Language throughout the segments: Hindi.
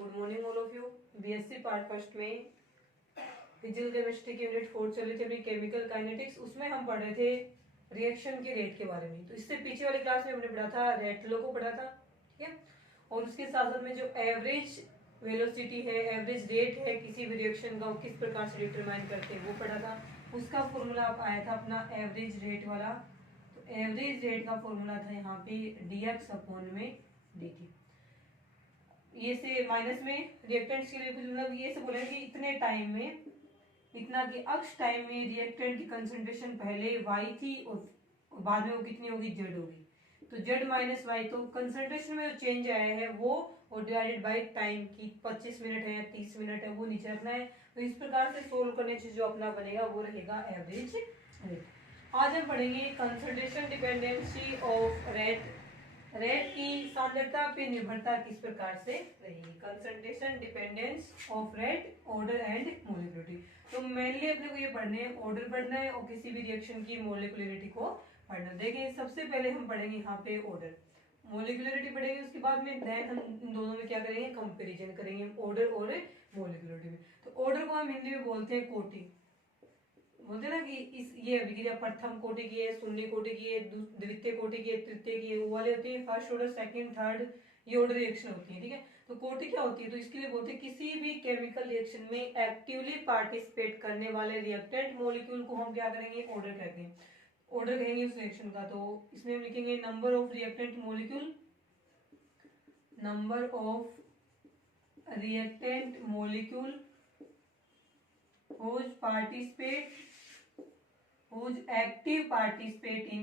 Good morning all of you. BSc part first में फिजिकल केमिस्ट्री की यूनिट 4 चल रही थी अपनी केमिकल काइनेटिक्स। उसमें हम पढ़ रहे थे रिएक्शन के रेट के बारे में। तो इससे पीछे वाली क्लास में हमने पढ़ा था रेट लो को पढ़ा था, ठीक है। और उसके साथ साथ में जो एवरेज वेलोसिटी है, एवरेज रेट है किसी भी रिएक्शन का, किस प्रकार से डिटरमाइन करते हैं वो पढ़ा था। उसका फॉर्मूला आया था अपना एवरेज रेट वाला। तो एवरेज रेट का फॉर्मूला था यहाँ पे dx अपॉन में dt। ये से माइनस में रिएक्टेंट्स के लिए कुछ मतलब ये से बोला कि इतने टाइम में, इतना कि अक्ष टाइम में रिएक्टेंट की कंसंट्रेशन पहले y थी और बाद में वो कितनी होगी, z होगी। तो z माइनस वाई, तो कंसंट्रेशन में जो चेंज आया है वो और डिवाइडेड बाय टाइम की 25 मिनट है या 30 मिनट है वो नीचे रखना है। तो इस प्रकार से सोल्व करने से जो अपना बनेगा वो रहेगा एवरेज रेट। आज हम पढ़ेंगे concentration dependency of rate. Rate की सांद्रता पे निर्भरता किस प्रकार से रहेगी। Concentration dependence of rate, order and molecularity. तो मेनली अपने को ये पढ़ने है, ऑर्डर पढ़ना है और किसी भी रिएक्शन की मोलिकुलरिटी को पढ़ना। देखिए सबसे पहले हम पढ़ेंगे यहाँ पे ऑर्डर, मोलिकुलरिटी पढ़ेंगे। उसके बाद में देन हम इन दोनों में क्या करेंगे, कंपेरिजन करेंगे ऑर्डर और मोलिकुलरिटी में। तो ऑर्डर को हम हिंदी में बोलते हैं कोटि। बोलते हैं ना कि इस ये अभिक्रिया प्रथम कोटि की है, शून्य कोटि की है, द्वितीय कोटि की है, तृतीय की है, वो वाले होती है फर्स्ट ऑर्डर, सेकंड, थर्ड, ये ऑर्डर रिएक्शन होती है, ठीक है। तो कोटि क्या होती है, तो इसके लिए बोलते हैं किसी भी केमिकल रिएक्शन में एक्टिवली पार्टिसिपेट करने वाले रिएक्टेंट मॉलिक्यूल को हम क्या करेंगे, ऑर्डर कहते हैं। ऑर्डर कहेंगे उस रिएक्शन का। तो इसमें हम लिखेंगे number of reactant molecule, number of reactant molecule whose participate, whose actively participate in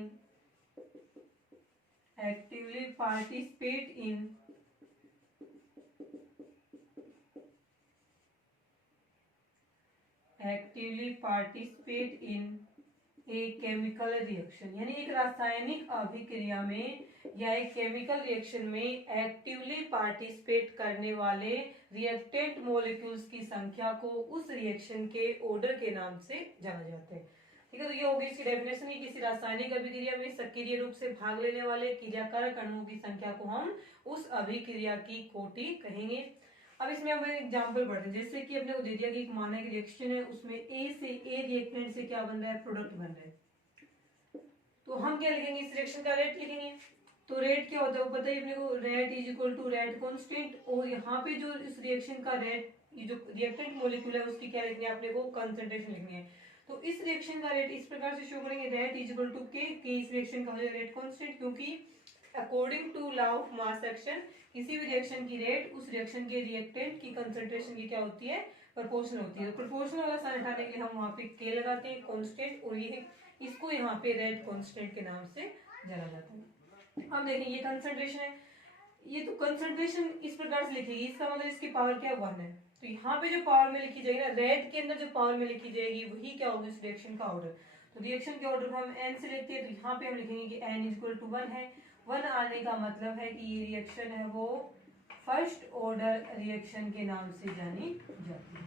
a chemical reaction, यानी एक रासायनिक अभिक्रिया में या एक केमिकल रिएक्शन में एक्टिवली पार्टिसिपेट करने वाले रिएक्टेंट मॉलिक्यूल्स की संख्या को उस रिएक्शन के ऑर्डर के नाम से जाना जाता है, ठीक है। तो ये होगी इसकी डेफिनेशन की किसी रासायनिक अभिक्रिया में सक्रिय रूप से भाग लेने वाले क्रियाकारक अणुओं की संख्या को हम उस अभिक्रिया की कोटि कहेंगे। अब इसमें हम एग्जांपल पढ़ते हैं। जैसे कि अपने को दे दिया कि एक मानक रिएक्शन है, उसमें ए रिएक्टेंट से क्या बन रहा है, प्रोडक्ट बन रहा है। तो हम क्या लिखेंगे, इस रिएक्शन का रेट लिखेंगे। तो रेट क्या होता है वो पता है अपने को, rate is equal to rate constant. और यहाँ पे जो इस रिएक्शन का रेट, ये जो रिएक्टेंट मॉलिक्यूल है उसकी क्या लिखनी है अपने को, कंसंट्रेशन लिखनी है। तो इस रिएक्शन का रेट इस प्रकार से शो करेंगे, रेट इज इक्वल टू के इस रिएक्शन का हो जाएगा रेट कांस्टेंट, क्योंकि according to law of mass action किसी भी रिएक्शन की रेट उस रिएक्शन के रिएक्टेंट की कंसंट्रेशन की क्या होती है, प्रोपोर्शनल होती है। तो प्रोपोर्शनल वाला साइन हटाने के लिए हम वहां पे के लगाते हैं, कांस्टेंट, और ये इसको यहाँ पे रेट कांस्टेंट के नाम से जाना जाता है। अब देखिए ये कंसंट्रेशन है, ये तो कंसंट्रेशन इस प्रकार से लिखेगी, इसका मतलब इसकी पावर क्या 1 है। तो यहाँ पे जो पावर में लिखी जाएगी ना, रेट के अंदर जो पावर में लिखी जाएगी वही क्या होगी, इस रिएक्शन का ऑर्डर। तो रिएक्शन के ऑर्डर को हम एन से लेते हैं, तो यहाँ पे हम लिखेंगे कि एन इज इक्वल टू 1 है। 1 आने का मतलब है कि ये रिएक्शन है वो फर्स्ट ऑर्डर रिएक्शन के नाम से जानी जाती है।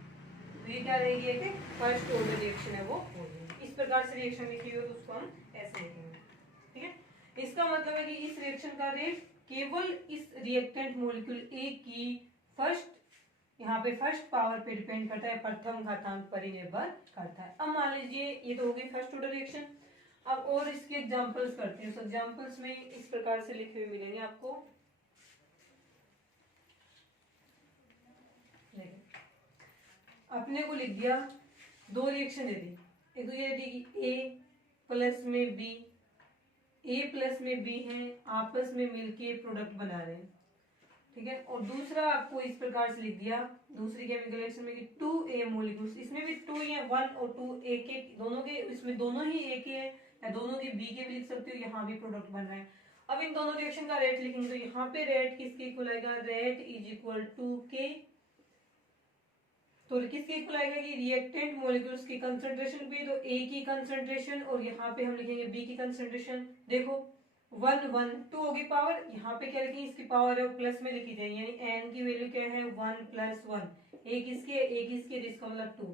तो ये क्या रहेगी, एक फर्स्ट ऑर्डर रिएक्शन है वो हो जाएगी। इस प्रकार से रिएक्शन लिखी हुई है तो उसको हम ऐसे लिखेंगे, ठीक है। इसका मतलब है कि इस रिएक्शन का रेट केवल इस रिएक्टेंट मॉलिक्यूल ए की फर्स्ट, यहाँ पे फर्स्ट पावर पे डिपेंड करता है, प्रथम घातांक पर ही निर्भर करता है। अब मान लीजिए ये तो हो गई फर्स्ट ऑर्डर रिएक्शन। अब और इसके एग्जांपल्स करते हैं। एग्जांपल्स में इस प्रकार से लिखे हुए मिलेंगे आपको। अपने को लिख दिया, दो रिएक्शन दे दी, एक तो ये दी ए प्लस में बी, ए प्लस में बी है, आपस में मिलके प्रोडक्ट बना रहे हैं, ठीक है। और दूसरा आपको इस प्रकार से लिख दिया, दूसरी केमिकल रिएक्शन में कि 2A मॉलिक्यूल्स, इसमें भी 2 है, 1 और 2 ए के दोनों के, इसमें दोनों ही ए के है या दोनों के बी के भी लिख सकते हो, यहाँ भी प्रोडक्ट बन रहा है। अब इन दोनों रिएक्शन का रेट लिखेंगे, तो यहाँ पे रेट किसके इक्वल आएगा, रेट इज इक्वल टू के। तो किसके इक्वल आएगा कि रिएक्टेंट मॉलिक्यूल्स की कंसंट्रेशन भी, तो ए की कंसंट्रेशन और यहाँ पे हम लिखेंगे बी की कंसंट्रेशन। देखो 1 1 2 होगी पावर, यहाँ पे क्या लिखेंगे, इसकी पावर है प्लस में लिखी जाएगी, यानी एन की वैल्यू क्या है 1 + 1। एक इसके इसका मतलब 2।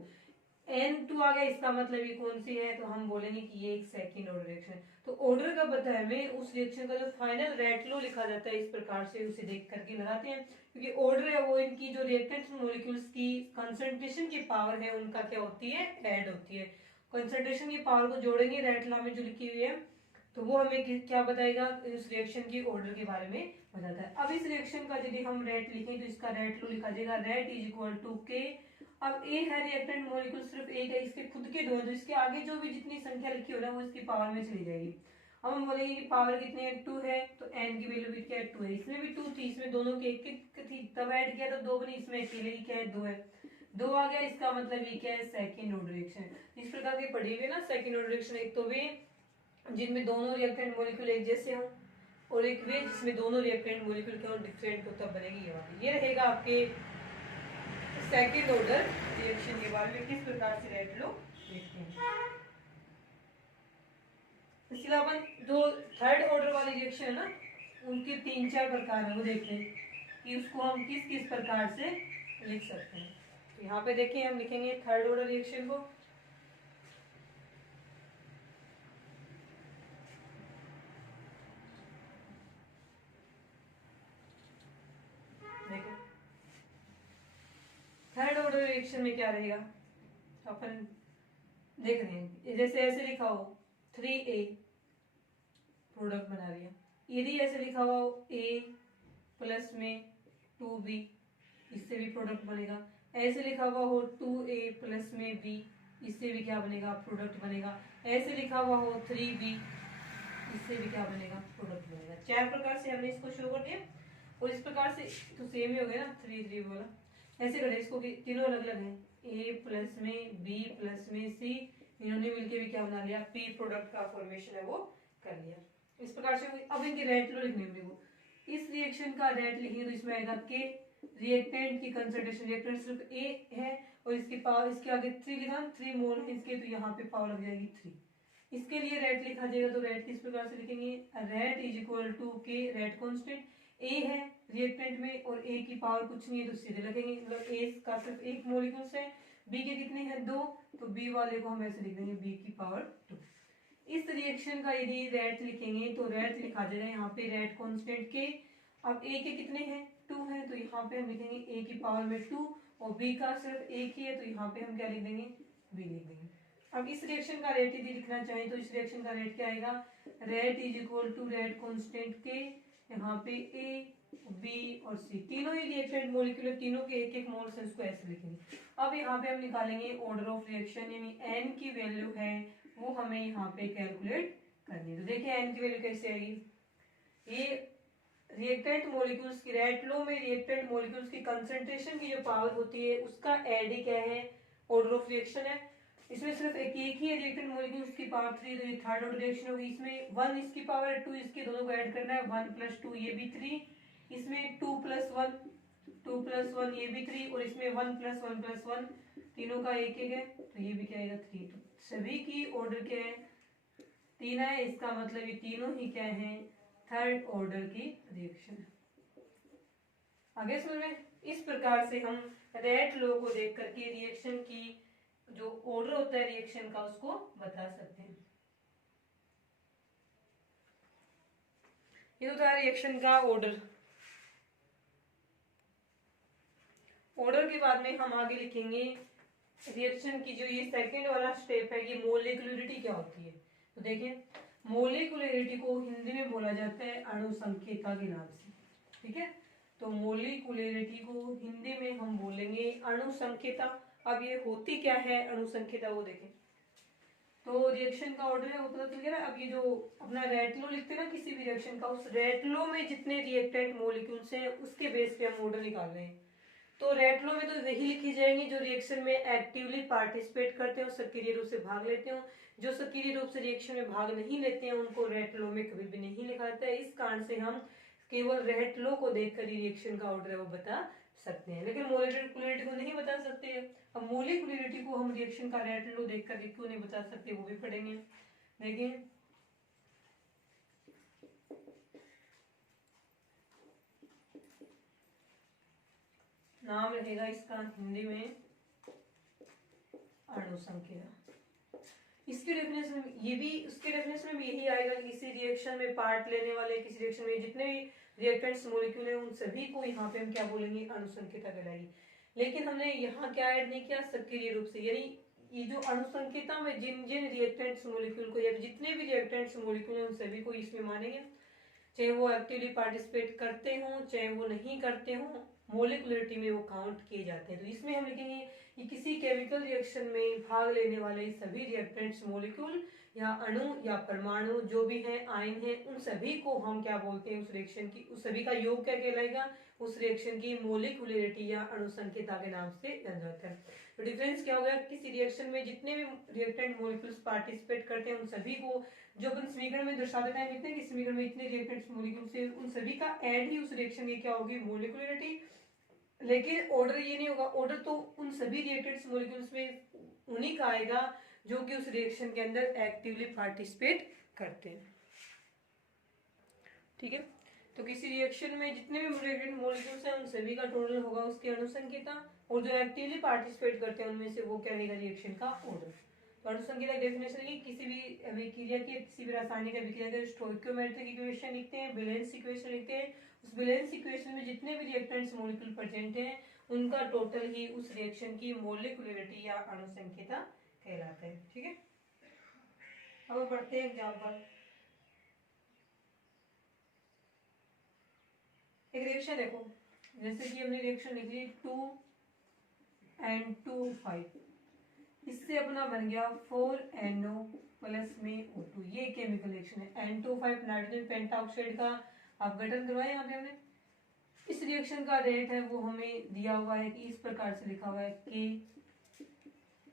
N2 आ गया, इसका मतलब ये कौन सी है, तो हम बोलेंगे कि ये एक सेकंड ऑर्डर रिएक्शन है। तो ऑर्डर कब बताया हमें, उस रिएक्शन का जो फाइनल रेट लो लिखा जाता है, इस प्रकार से उसे देख करके लगाते हैं, क्योंकि ऑर्डर है वो इनकी जो रिएक्टेंट मॉलिक्यूल्स की कंसंट्रेशन की पावर है उनका क्या होती है, ऐड होती है। कंसंट्रेशन की पावर को जोड़ेंगे रेट लॉ में जो लिखी हुई है, तो वो हमें क्या बताएगा, इस रिएक्शन की ऑर्डर के बारे में बताता है। अब इस रिएक्शन का यदि हम रेट लिखें तो इसका रेट लो लिखा जाएगा, रेट इज इक्वल टू के। अब ए है रिएक्टेंट मॉलिक्यूल सिर्फ एक है, इसके खुद के दो हैं, तो इसके आगे जो भी जितनी संख्या लिखी हो ना वो इसकी पावर में चली जाएगी। अब हम बोलेंगे कि पावर कितनी है, 2 है, तो एन की वैल्यू भी क्या है, 2 है। इसमें भी 2 थी, इसमें दोनों के एक थी, तब ऐड किया तो 2 बनी, इसमें अकेले की क्या है, 2 है, 2 आ गया। इसका मतलब ये क्या है, सेकंड ऑर्डर रिएक्शन। इस प्रकार के पढ़ी हुई ना सेकंड ऑर्डर रिएक्शन, एक तो वे जिनमें दोनों रिएक्टेंट मॉलिक्यूल एक जैसे हों, और एक वे जिसमें दोनों रिएक्टेंट मॉलिक्यूल क्या हो, डिफरेंट हो, तब बनेगी ये वाली। ये रहेगा आपके सेकंड ऑर्डर रिएक्शन के बारे में, किस प्रकार से रेट लो देखते हैं। इसके अलावा जो थर्ड ऑर्डर वाली रिएक्शन है ना, उनके 3-4 प्रकार है, वो देखते हैं कि उसको हम किस किस प्रकार से लिख सकते हैं। तो यहाँ पे देखिए हम लिखेंगे थर्ड ऑर्डर रिएक्शन को, देखो थर्ड ऑर्डर रिएक्शन में क्या रहेगा, अपन देख रहे हैं, जैसे ऐसे लिखा हो 3A प्रोडक्ट बना रही है, यदि ऐसे लिखा हुआ हो A प्लस में 2B, इससे भी प्रोडक्ट बनेगा। ऐसे लिखा हुआ हो 2A प्लस में B, इससे भी क्या बनेगा, प्रोडक्ट बनेगा। ऐसे लिखा हुआ हो 3B, इससे भी क्या बनेगा, प्रोडक्ट बनेगा। 4 प्रकार से हमने इसको शो कर दिया, और इस प्रकार से तो सेम ही हो गया ना, 3 बोला। ऐसे करें इसको कि तीनों अलग अलग हैं, A प्लस में B प्लस में C, इन्होंने मिलकर भी क्या बना लिया, P प्रोडक्ट का फॉर्मेशन है वो कर लिया। इस प्रकार से अब इनके रेट लो लिखने में, इस रिएक्शन का रेट लिखेंगे तो इसमें आएगा के, रिएक्टेंट की कंसंट्रेशन, रिएक्टेंट सिर्फ ए है और इसकी पावर, इसके आगे 3 लिखा, 3 मोल है इसके, तो यहाँ पे पावर लग जाएगी 3। इसके लिए रेट लिखा जाएगा, तो रेट किस प्रकार से लिखेंगे, रेट इज इक्वल टू के, रेट कांस्टेंट ए है रिएक्टेंट में और ए की पावर कुछ नहीं है, तो सीधे लगेंगे, मतलब ए का सिर्फ एक मॉलिक्यूल्स है, बी के कितने हैं, 2, तो बी वाले को हम ऐसे लिख देंगे बी की पावर 2। इस रिएक्शन का यदि रेट लिखेंगे तो रेट लिखा जाएगा यहाँ पे रेट कांस्टेंट के। अब ए के कितने हैं, 2 है, तो यहाँ पे हम लिखेंगे ए की पावर में 2, और बी का सिर्फ एक ही है, तो यहाँ पे हम क्या लिख देंगे, बी लिख देंगे। अब इस रिएक्शन का रेट यदि लिखना चाहें तो इस रिएक्शन का रेट क्या आएगा, rate is equal to rate constant के, यहाँ पे ए बी और सी तीनों ही रिएक्टेंट मॉलिक्यूल, तीनों के एक एक मोल से, इसको ऐसे लिखेंगे। अब यहाँ पे हम निकालेंगे ऑर्डर ऑफ रिएक्शन, यानी एन की वैल्यू है वो हमें यहाँ पे कैलकुलेट करनी है। तो देखिए एन की वैल्यू कैसे आएगी, ये रिएक्टेंट मॉलिक्यूल्स की रेट लो में रिएक्टेंट मॉलिक्यूल्स की कंसंट्रेशन की जो पावर होती है उसका ऐड ही क्या है, ऑर्डर ऑफ रिएक्शन है। इसमें सिर्फ एक ही है रिएक्टेंट मॉलिक्यूल्स की पावर 3, तो ये थर्ड ऑर्डर रिएक्शन होगी। इसमें 1 इसकी पावर है, 2 इसके, दोनों को ऐड करना है, 1 + 2 ये भी 3, इसमें 2 + 1 2 + 1 ये भी 3, और इसमें 1 + 1 + 1 तीनों का एक है, तो ये भी क्या आएगा 3। तो सभी की ऑर्डर क्या है, 3 है, इसका मतलब ये तीनों ही क्या है, थर्ड ऑर्डर की रिएक्शन है। आगे समझ में, इस प्रकार से हम रेट लो को देख करके रिएक्शन की जो ऑर्डर होता है रिएक्शन का उसको बता सकते हैं। ये होता है रिएक्शन का ऑर्डर। ऑर्डर के बाद में हम आगे लिखेंगे रिएक्शन की जो ये सेकंड वाला स्टेप है, ये मोलिकुलरिटी क्या होती है। तो देखें, मोलिकुलरिटी को हिंदी में बोला जाता है अणुसंख्यता के नाम से, ठीक है। तो मोलिकुलरिटी को हिंदी में हम बोलेंगे अणुसंख्यता। अब ये होती क्या है अणुसंख्यता, वो देखें। तो रिएक्शन का ऑर्डर है वो पता चल गया ना। अब ये जो अपना रेट लो लिखते हैं ना किसी भी रिएक्शन का, उस रेट लो में जितने रिएक्टेंट मॉलिक्यूल्स हैं उसके बेस पे हम ऑर्डर निकाल रहे हैं। तो रेट लो में तो वही लिखी जाएंगी जो रिएक्शन में एक्टिवली पार्टिसिपेट करते हैं और सक्रिय रूप से भाग लेते हो। जो सक्रिय रूप से रिएक्शन में भाग नहीं लेते हैं उनको रेट लो में कभी भी नहीं लिखा जाता है। इस कारण से हम केवल रेट लो को देखकर ही रिएक्शन का ऑर्डर है वो बता सकते हैं, लेकिन मोलिकुलरिटी को नहीं बता सकते। अब मोलिकुलरिटी को हम रिएक्शन का रेट लो देखकर क्यों नहीं बता सकते वो भी पढ़ेंगे। देखिए नाम रहेगा इसका हिंदी में अणु संख्या। इसके डेफिनेशन ये भी, उसके डेफिनेशन में यही आएगा कि किसी रिएक्शन में पार्ट लेने वाले, किसी रिएक्शन में जितने भी रिएक्टेंट्स मॉलिक्यूल है उन सभी को यहाँ पे हम क्या बोलेंगे, अणुसंकेता कहलाएगी। लेकिन हमने यहाँ क्या ऐड नहीं किया, सक्रिय रूप से, यानी ये जो अणुसंकेता में जिन जिन रिएक्टेंट्स मॉलिक्यूल को या जितने भी रिएक्टेंट्स मॉलिक्यूल है उन सभी को इसमें मानेंगे, चाहे वो एक्टिवली पार्टिसिपेट करते हों चाहे वो नहीं करते हों, मोलिकुलरिटी में वो काउंट किए जाते हैं। तो इसमें हम लिखेंगे कि किसी केमिकल रिएक्शन में भाग लेने वाले सभी रिएक्टेंट्स मॉलिक्यूल या अणु या परमाणु जो भी हैं, आयन हैं, उन सभी को हम क्या बोलते हैं, उस रिएक्शन की, उस सभी का योग क्या कहलाएगा, उस रिएक्शन की मोलिकुलरिटी या अणुसंकेता के नाम से जाना जाता है। तो डिफरेंस क्या हो गया, किसी रिएक्शन में जितने भी रिएक्टेंट मॉलिक्यूल्स पार्टिसिपेट करते हैं उन सभी को, जो अपन समीकरण में दर्शा देते हैं, लिखते हैं कि समीकरण में इतने रिएक्टेंट्स मॉलिक्यूल्स हैं, उन सभी का ऐड ही उस रिएक्शन की क्या होगी, मोलिकुलरिटी। लेकिन ऑर्डर ये नहीं होगा, ऑर्डर तो उन सभी रिएक्टेंट्स मॉलिक्यूल्स में उन्हीं का आएगा जो कि उस रिएक्शन के अंदर एक्टिवली पार्टिसिपेट करते हैं। ठीक है, तो किसी रिएक्शन में जितने भी रिएक्टेंट मॉलिक्यूल्स हैं उन सभी का टोटल होगा उसकी अणुसंख्यता, और जो एक्टिवली पार्टिसिपेट करते हैं उनमें से वो क्या रहेगा, रिएक्शन का ऑर्डर। तो अणुसंख्यता डेफिनेशन की किसी भी अभिक्रिया की, किसी भी रासायनिक अभिक्रिया के स्टोइकियोमेट्रिक इक्वेशन लिखते हैं, बैलेंस इक्वेशन लिखते हैं, उस बैलेंस इक्वेशन में जितने भी रिएक्टेंट्स मॉलिक्यूल प्रेजेंट हैं उनका टोटल ही उस रिएक्शन की मोलिकुलरिटी या अणुसंख्यता कहलाता है। ठीक है, अब बढ़ते हैं एग्जांपल। एक रिएक्शन देखो, जैसे कि हमने रिएक्शन लिख ली 2N2O5, इससे अपना बन गया 4NO प्लस में O2। ये केमिकल रिएक्शन है। N2O5 नाइट्रोजन पेंटाऑक्साइड का अपघटन करवाया यहाँ पे हमने। इस रिएक्शन का रेट है वो हमें दिया हुआ है कि इस प्रकार से लिखा हुआ है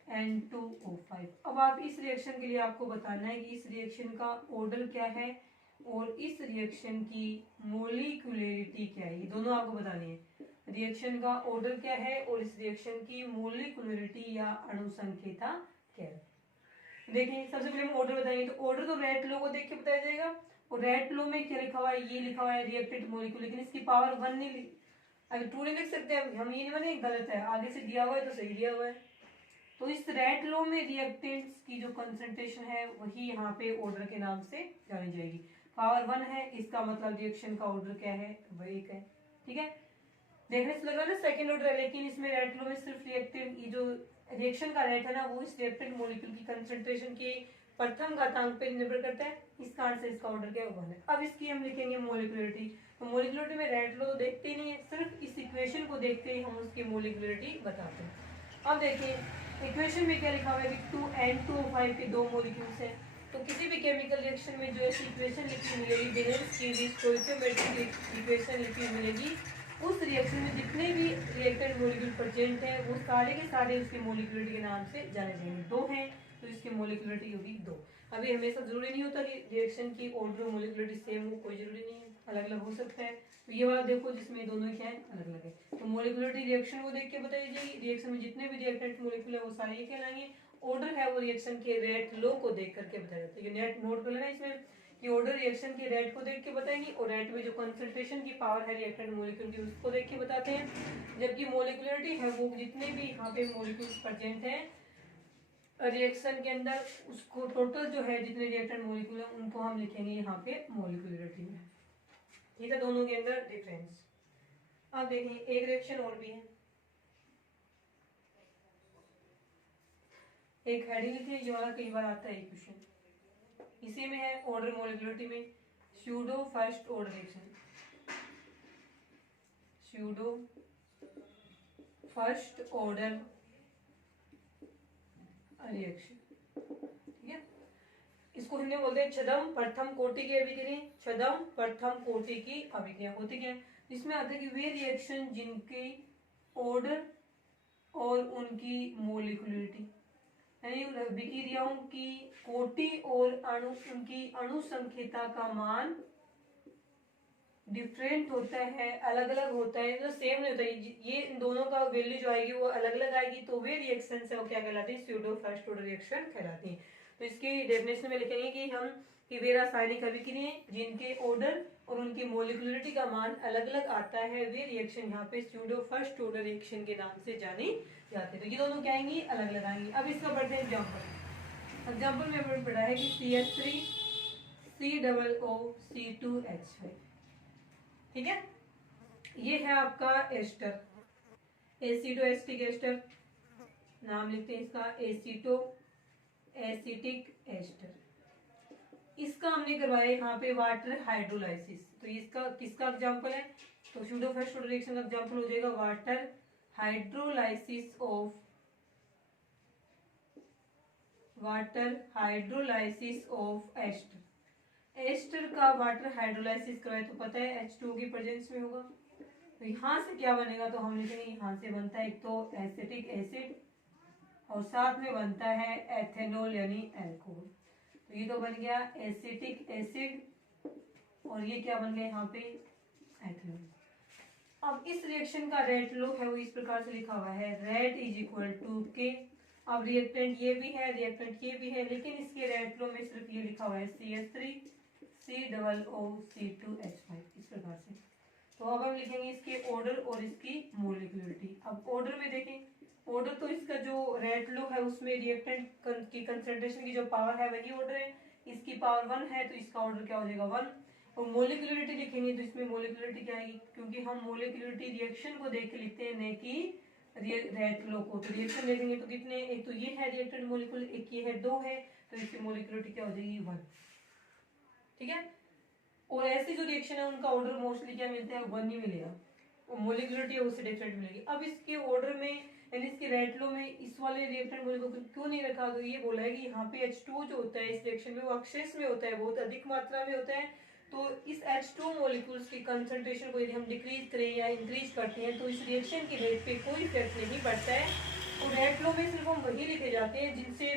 KN2O5। अब आप इस रिएक्शन के लिए आपको बताना है कि इस रिएक्शन का ऑर्डर क्या है और इस रिएक्शन की मोलिकुलरिटी क्या है, ये दोनों आपको बतानी है। रिएक्शन का ऑर्डर क्या है और इस रिएक्शन की मोलिकुलरिटी या अणुसंख्यता क्या है। देखिए, सबसे पहले हम ऑर्डर बताएंगे, तो ऑर्डर तो रेट लो को देख के बताया जाएगा, और रेट लो में क्या लिखा हुआ है, ये लिखा हुआ है रिएक्टेंट मॉलिक्यूल, लेकिन इसकी पावर 1 नहीं, अगर 2 नहीं लिख सकते हम, ये नहीं माने गलत है, आगे से दिया हुआ है तो सही दिया हुआ है। तो इस रेट लो में रिएक्टेंट्स की जो कंसंट्रेशन है वही यहाँ पे ऑर्डर के नाम से जानी जाएगी। पावर 1 है, इसका मतलब रिएक्शन का ऑर्डर क्या है, वह 1 है। ठीक है, देखने से लग रहा है ना सेकंड ऑर्डर है, लेकिन इसमें रेट लो में सिर्फ रिएक्टेंट, ये जो रिएक्शन का रेट है ना वो इस रिएक्टेंट मॉलिक्यूल की कंसंट्रेशन के प्रथम घातांक पे निर्भर करता है, इस कारण से इसका ऑर्डर क्या है, 1 है। अब इसकी हम लिखेंगे मोलिकुलरिटी। तो मोलिकुलरिटी में रेट लो देखते ही नहीं है, सिर्फ इस इक्वेशन को देखते ही हम उसकी मोलिकुलरिटी बताते हैं। अब देखिए इक्वेशन में क्या लिखा हुआ है कि 2N2O5 के 2 मॉलिक्यूल्स हैं। तो किसी भी केमिकल रिएक्शन में जो ऐसी इक्वेशन लिखी मिलेगी, बैलेंस की हुई स्टोइकियोमेट्रिक इक्वेशन लिखी मिलेगी, उस रिएक्शन में जितने भी रिएक्टेंट मॉलिक्यूल प्रेजेंट हैं वो सारे के सारे उसकी मोलिकुलरिटी के नाम से जाने जाएंगे। 2 हैं तो इसकी मोलिकुलरिटी होगी 2। अभी हमेशा जरूरी नहीं होता कि रिएक्शन की ऑर्डर मोलिकुलरिटी सेम हो, कोई जरूरी नहीं है, अलग अलग हो सकता है। तो ये वाला देखो जिसमें दोनों क्या है, अलग अलग है। तो मोलिकुलरिटी रिएक्शन को देख के बताई जाएगी, रिएक्शन में जितने भी रिएक्टेंट मॉलिक्यूल है वो सारे ये कहलाएंगे। ऑर्डर है वो रिएक्शन के रेट लो को देख करके बताया जाता है। ये नेट नोट कर लेना इसमें कि ऑर्डर रिएक्शन के रेट को देख के बताएंगे, और रेट में जो कंसंट्रेशन की पावर है रिएक्टेंट मॉलिक्यूल की उसको देख के बताते हैं। जबकि मोलिकुलरिटी है वो जितने भी यहाँ पे मॉलिक्यूल्स प्रेजेंट हैं रिएक्शन के अंदर, उसको टोटल जो है जितने रिएक्टेंट मॉलिक्यूल है उनको हम लिखेंगे यहाँ पे मोलिकुलरिटी में। ठीक है, दोनों के अंदर डिफरेंस। अब देखिए एक रिएक्शन और भी है, एक हेडिंग लिखिए, ये वाला कई बार आता है क्वेश्चन। इसी में है ऑर्डर मोलिकुलरिटी में pseudo first order reaction, pseudo first order reaction. ठीक है, इसको हिंदी में बोलते हैं छदम प्रथम कोटि की अभिक्रिया। छदम प्रथम कोटि की अभिक्रिया होती क्या है, इसमें आता है कि वे रिएक्शन जिनकी ऑर्डर और उनकी मोलिकुलरिटी यानी अभिक्रियाओं की कोटि और उनकी अणुसंख्यता का मान डिफरेंट होता है, अलग अलग होता है, तो सेम नहीं होता है, ये इन दोनों का वैल्यू जो आएगी वो अलग अलग आएगी, तो वे रिएक्शन है वो क्या कहलाती है, स्यूडो फर्स्ट ऑर्डर रिएक्शन कहलाती है। तो इसकी डेफिनेशन में लिखेंगे कि हम कि वे रासायनिक अभिक्रियाएं जिनके ऑर्डर और उनकी मोलिकुलरिटी का मान अलग अलग आता है, वे रिएक्शन यहाँ पे स्यूडो फर्स्ट ऑर्डर रिएक्शन के नाम से जानी जाती है। तो ये दोनों क्या आएंगी, अलग अलग आएंगी। अब इसका बढ़ते हैं एग्जाम्पल। एग्जाम्पल में हमने पढ़ा है कि CH3 COO C2H5, ठीक है। ये है आपका एस्टर, एसिडोएस्टिक एस्टर, नाम लिखते हैं इसका एसीटो एसिटिक एस्टर। इसका हमने करवाया यहाँ पे वाटर हाइड्रोलाइसिस। तो इसका किसका एग्जांपल है, तो स्यूडो फर्स्ट ऑर्डर रिएक्शन का एग्जांपल हो जाएगा water hydrolysis of ester. Ester का वाटर हाइड्रोलाइसिस कराए तो पता है H2O की प्रेजेंस में होगा। तो यहाँ से क्या बनेगा, तो हम लिखेंगे यहाँ से बनता है एक तो एसिटिक एसिड और साथ में बनता है एथेनॉल यानी अल्कोहल। तो ये तो बन गया एसिटिक एसिड और ये क्या बन गया यहाँ पे एथेनॉल। अब इस रिएक्शन का रेट लो है वो इस प्रकार से लिखा हुआ है, रेट इज इक्वल टू के। अब रिएक्टेंट ये भी है, रिएक्टेंट ये भी है, लेकिन इसके रेट लो में सिर्फ ये लिखा हुआ है CH3 COOC2H5 इस प्रकार से। तो अब हम लिखेंगे इसके ऑर्डर और इसकी मोलिकुलरिटी। अब ऑर्डर में देखें, ऑर्डर तो इसका जो रेट लो है उसमें रिएक्टेंट की कंसंट्रेशन की जो पावर है वही ऑर्डर है, इसकी पावर 1 है तो इसका ऑर्डर क्या हो जाएगा 1। और मोलिकुलरिटी लिखेंगे तो इसमें मोलिकुलरिटी क्या आएगी, क्योंकि हम मोलिकुलरिटी रिएक्शन को देख के लिखते हैं न कि रेट लो को। तो रिएक्शन देखेंगे तो कितने, एक तो ये है रिएक्टेंट मोलिकुल, एक ये है, 2 है, तो इसकी मोलिकुलरिटी क्या हो जाएगी 1, ठीक है। और ऐसे जो रिएक्शन है उनका ऑर्डर मोस्टली क्या मिलता है 1 ही मिलेगा, और मोलिकुलरिटी उससे डिफरेंट मिलेगी। अब इसके ऑर्डर में यानी इसके रेट लो में इस वाले रिएक्टेंट मोलिक्यूल क्यों नहीं रखा, तो ये बोला है कि यहाँ पे H2 जो होता है इस रिएक्शन में वो एक्सेस में होता है, बहुत अधिक मात्रा में होता है। तो इस H2 मॉलिक्यूल्स की कंसंट्रेशन को यदि हम डिक्रीज करें या इंक्रीज करते हैं तो इस रिएक्शन की रेट पे कोई इफेक्ट नहीं पड़ता है। और रेट लो में सिर्फ हम वही लिखे जाते हैं जिनसे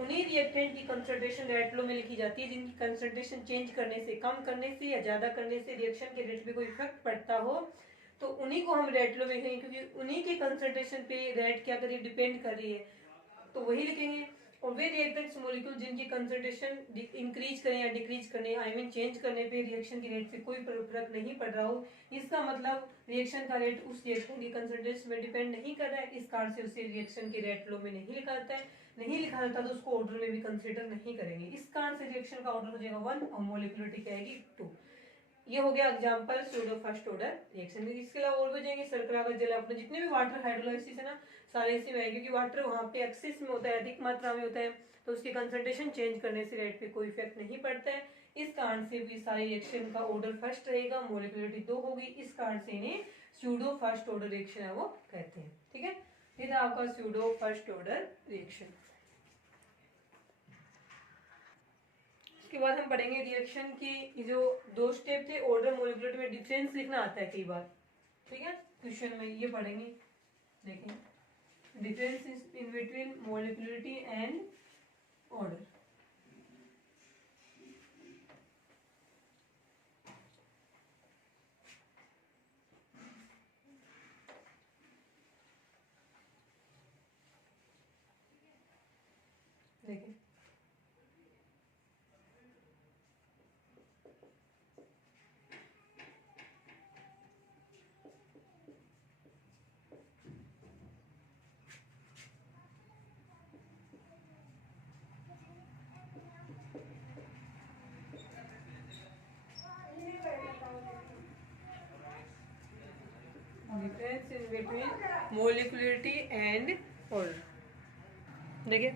उन्हीं रिएक्टेंट की कंसंट्रेशन रेट लो में लिखी जाती है जिनकी कंसंट्रेशन चेंज करने से, कम करने से या ज्यादा करने से रिएक्शन के रेट पे कोई इफेक्ट पड़ता हो, तो उन्हीं को हम रेट लो में लिखेंगे, क्योंकि उन्हीं के कंसंट्रेशन पे रेट क्या करिए डिपेंड कर रही है, तो वही लिखेंगे। और वे रिएक्टेंट्स मॉलिक्यूल जिनकी कंसंट्रेशन इंक्रीज करें या डिक्रीज करने आई मीन चेंज करने पे रिएक्शन की रेट पे कोई फर्क नहीं पड़ रहा हो, इसका मतलब रिएक्शन का रेट उस रिएक्शन की कंसंट्रेशन में डिपेंड नहीं कर रहा है, इस कारण से उसे रिएक्शन की रेट लो में नहीं लिखा जाता है। नहीं लिखा जाता तो उसको ऑर्डर में भी कंसिडर नहीं करेंगे, इस कारण से रिएक्शन का ऑर्डर हो जाएगा 1 और मोलिकुलरिटी क्या आएगी 2। ये हो गया example pseudo first order reaction. इसके अलावा और भी जाएंगे शर्करा का जल, अपने जितने भी वाटर हाइड्रोलाइसिस है ना सारे इसी में आएगी, क्योंकि वाटर वहाँ पे एक्सेस में होता है, अधिक मात्रा में होता है, तो उसकी कंसंट्रेशन चेंज करने से रेट पे कोई इफेक्ट नहीं पड़ता है। इस कारण से भी सारे रिएक्शन का ऑर्डर फर्स्ट रहेगा, मोलिकुलरिटी 2 होगी, इस कारण से इन्हें स्यूडो फर्स्ट ऑर्डर रिएक्शन है वो कहते हैं, ठीक है। ये था आपका स्यूडो फर्स्ट ऑर्डर रिएक्शन। उसके बाद हम पढ़ेंगे रिएक्शन की जो 2 स्टेप थे, ऑर्डर मोलिकुलरिटी में डिफरेंस लिखना आता है कई बार, ठीक है, क्वेश्चन में ये पढ़ेंगे। देखें difference in between molecularity and order. देखें difference in between molecularity and order. देखिए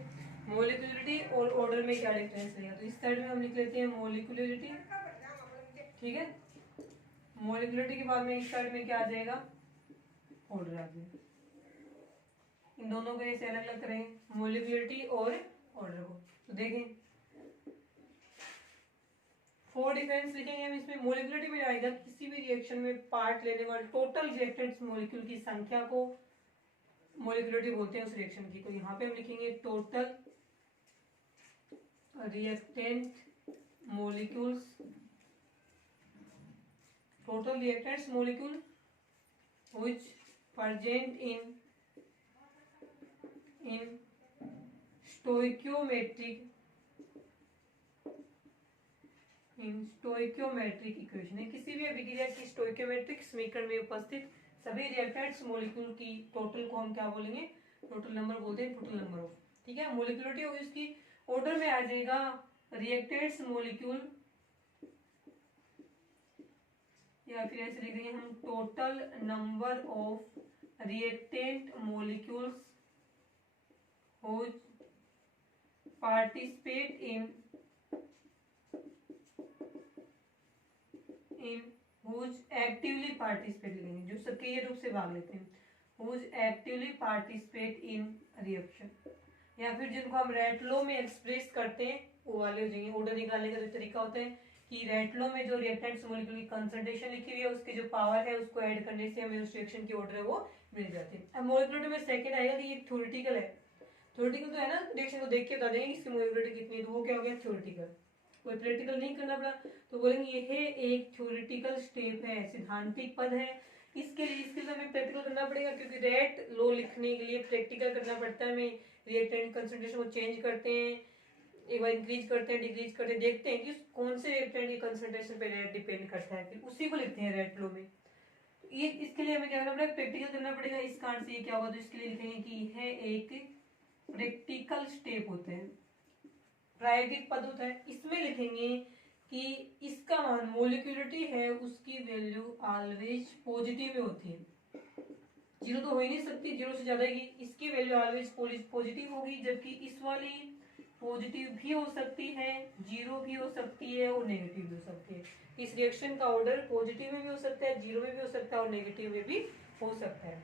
मोलिकुलरिटी और ऑर्डर में क्या डिफरेंस रहेगा, तो इस साइड में हम लिख लेते हैं मोलिकुलरिटी, ठीक है। मोलिकुलरिटी के बाद में इस साइड में क्या आ जाएगा ऑर्डर आ जाएगा। इन दोनों को ऐसे अलग अलग करें मोलिकुलरिटी और ऑर्डर को, तो देखें 4 डिफरेंस लिखेंगे हम इसमें। मोलिकुलरिटी में आएगा किसी भी रिएक्शन में पार्ट लेने वाले टोटल रिएक्टेंट्स मॉलिक्यूल की संख्या को मोलिकुलरिटी बोलते हैं उस रिएक्शन की। तो यहाँ पे हम लिखेंगे total reactant molecules, total reactants molecule which present in stoichiometric in stoichiometric equation है किसी भी अभिक्रिया की स्टोइकियोमेट्रिक समीकरण में उपस्थित सभी रिएक्टेंट्स मॉलिक्यूल की टोटल को हम क्या बोलेंगे, टोटल नंबर बोलते हैं, टोटल नंबर ऑफ, ठीक है। मॉलिक्यूलरिटी होगी उसकी, ऑर्डर में आ जाएगा रिएक्टेंट्स मॉलिक्यूल, या फिर ऐसे लिख देंगे हम total number of reactant molecules whose participate in whose actively participate लिखेंगे, जो सक्रिय रूप से भाग लेते हैं, whose actively participate in reaction, या फिर जिनको हम रेट लॉ में एक्सप्रेस करते हैं वो वाले हो जाएंगे। ऑर्डर निकालने का जो तरीका होता है कि रेट लॉ में जो रिएक्टेंट्स मॉलिक्यूल की कंसंट्रेशन लिखी हुई है उसकी जो पावर है उसको ऐड करने से हमें उस रिएक्शन की ऑर्डर है वो मिल जाती है। अब मॉलिक्यूलरिटी में सेकंड आएगा कि ये थ्योरेटिकल है, थ्योरेटिकल तो है ना, रिएक्शन को देख के बता देंगे इसकी मॉलिक्यूलरिटी कितनी है, तो वो क्या हो गया थ्योरेटिकल, कोई प्रैक्टिकल नहीं करना पड़ा, तो बोलेंगे ये एक थ्योरेटिकल स्टेप है, सिद्धांतिक पद है। इसके लिए हमें प्रैक्टिकल करना पड़ेगा क्योंकि रेट लॉ लिखने के लिए प्रैक्टिकल करना पड़ता है, हमें रिएक्टेंट कंसंट्रेशन को चेंज करते हैं, एक बार इंक्रीज करते हैं, डिक्रीज करते हैं, देखते हैं कि कौन से रिएक्टेंट की कंसंट्रेशन पे रेट डिपेंड करता है, फिर उसी को लिखते हैं रेट लॉ में। ये इसके लिए हमें क्या करना पड़ेगा, प्रैक्टिकल करना पड़ेगा। इस कारण से ये क्या होगा, तो इसके लिए लिखेंगे कि यह एक प्रैक्टिकल स्टेप होते हैं, प्रायोगिक पद होता है। इसमें लिखेंगे कि इसका मान मॉलिक्यूलरिटी है उसकी वैल्यू ऑलवेज पॉजिटिव में होती है, जीरो तो हो ही नहीं सकती, जीरो से ज्यादा की, इसकी वैल्यू ऑलवेज पॉजिटिव होगी, जबकि इस वाली पॉजिटिव भी हो सकती है, जीरो भी हो सकती है और नेगेटिव भी हो सकती है। इस रिएक्शन का ऑर्डर पॉजिटिव में भी हो सकता है, जीरो में भी हो सकता है और नेगेटिव में भी हो सकता है।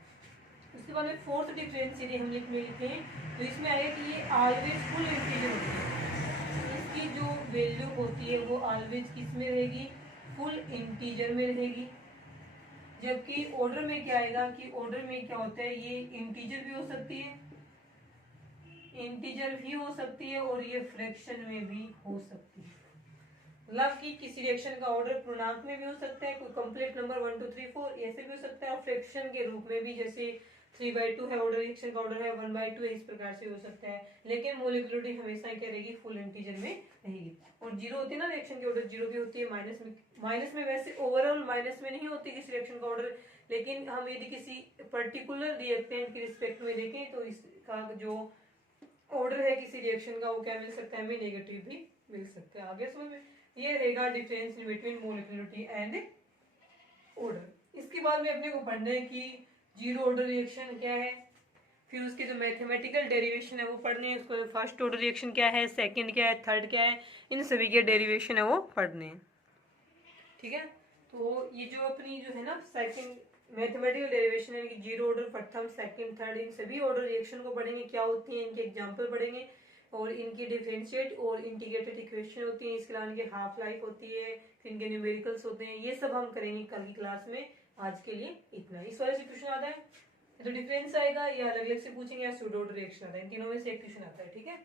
उसके बाद में फोर्थ डिफरेंस यदि हम लिखते हैं तो इसमें आएगा कि ये ऑलवेज फुल इंटीजर होती है, इसकी जो वैल्यू होती है वो ऑलवेज किस में रहेगी, फुल इंटीजर में रहेगी। जबकि ऑर्डर में क्या आएगा कि ऑर्डर में क्या होता है, ये इंटीजर भी हो सकती है, इंटीजर भी हो सकती है और ये फ्रैक्शन में भी हो सकती है। मतलब कि किसी रिएक्शन का ऑर्डर पूर्णांक में भी हो सकता है, कोई कंप्लीट नंबर 1 2 3 4 ऐसे भी हो सकता है, और फ्रैक्शन के रूप में भी, जैसे 3/2 है ऑर्डर, रिएक्शन का ऑर्डर है 1/2 है, इस प्रकार से हो सकता है। लेकिन मॉलिक्यूलरिटी हमेशा क्या रहेगी, फुल इंटीजर में रहेगी। और जीरो होती है ना रिएक्शन की ऑर्डर, जीरो भी होती है, माइनस में वैसे ओवरऑल माइनस में नहीं होती किसी रिएक्शन का ऑर्डर, लेकिन हम यदि किसी पर्टिकुलर रिएक्टेंट के रिस्पेक्ट में देखें तो इसका जो ऑर्डर है किसी रिएक्शन का वो क्या मिल सकता है, हमें नेगेटिव भी मिल सकता है। आगे समझ में, ये रहेगा difference in between molecularity and order. इसके बाद में अपने को पढ़ना है कि जीरो ऑर्डर रिएक्शन क्या है, फिर उसके जो मैथमेटिकल डेरिवेशन है वो पढ़ने हैं, उसको फर्स्ट ऑर्डर रिएक्शन क्या है, सेकंड क्या है, थर्ड क्या है, इन सभी के डेरिवेशन है वो पढ़ने हैं, ठीक है। तो ये जो अपनी जो है ना सेकंड मैथमेटिकल डेरिवेशन है कि जीरो ऑर्डर, प्रथम, सेकंड, थर्ड, इन सभी ऑर्डर रिएक्शन को पढ़ेंगे, क्या होती है, इनके एग्जांपल पढ़ेंगे और इनकी डिफरेंशिएट और इंटीग्रेटेड इक्वेशन होती है, इसके अलावा इनकी हाफ लाइफ होती है, फिर इनके न्यूमेरिकल्स होते हैं, ये सब हम करेंगे कल की क्लास में। आज के लिए इतना। इस वाले से क्वेश्चन आता है तो डिफरेंस आएगा या अलग अलग से पूछेंगे या सूडो ऑर्डर रिएक्शन आता है, इन तीनों में से एक क्वेश्चन आता है, ठीक है।